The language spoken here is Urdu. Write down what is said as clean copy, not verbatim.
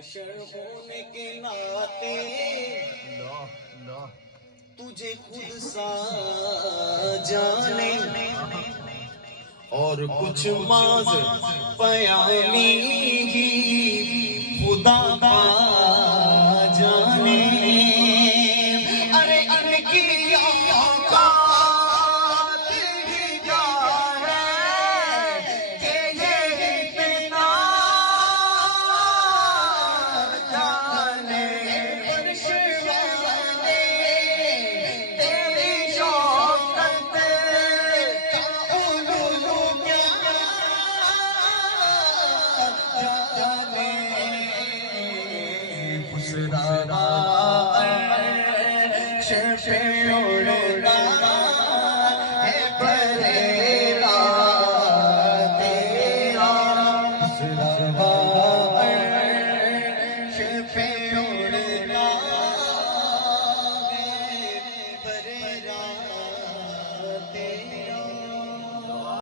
بشر ہونے کے ناطے تجھے خود سا جانے اور کچھ ماز پیامی ہی خدا کا جانے ارے ان کی اوقات ہی کیا ہے کہ یہ بنا جانے فرش والے تیری شوقت کا علو کیا جانے خسرا شفیعنا ہے بریرا تیرا خسرا